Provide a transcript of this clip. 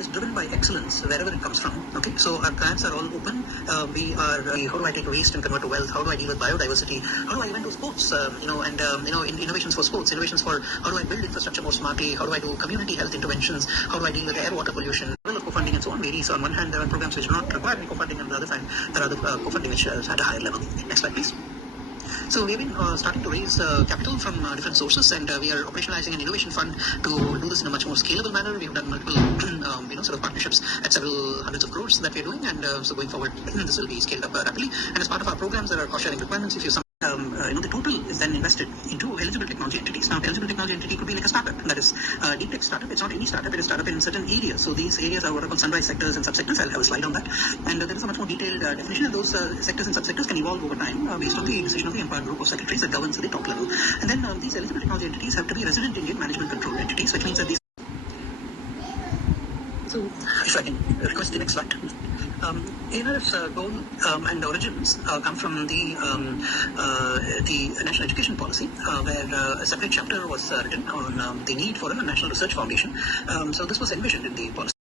is driven by excellence wherever it comes from. Okay, so our plans are all open. We are, how do I take waste and convert to wealth? How do I deal with biodiversity? How do I even do sports? Innovations for sports, innovations for how do I build infrastructure more smartly? How do I do community health interventions? How do I deal with air, water pollution? The level of co-funding and so on varies. So on one hand, there are programs which do not require any co-funding, and on the other side, there are the co-funding which is at a higher level. Next slide, please. So we've been starting to raise capital from different sources, and we are operationalizing an innovation fund to do this in a much more scalable manner. We have done multiple, sort of partnerships at several hundreds of crores that we are doing, and so going forward, this will be scaled up rapidly. And as part of our programs, there are cost sharing requirements. If you the total is then invested into eligible technology entities. Now, eligible technology entity could be like a startup, that is a deep tech startup. It's not any startup, it is startup in certain areas. So these areas are what are called sunrise sectors and subsectors. I'll have a slide on that. And there is a much more detailed definition, and those sectors and subsectors can evolve over time based on the decision of the empowered group of secretaries that governs at the top level. And then these eligible technology entities have to be resident Indian management control entities, which means that these. So, if I can request the next slide. ANRF's goal and origins come from the National Education Policy, where a separate chapter was written on the need for a national research foundation. So this was envisioned in the policy.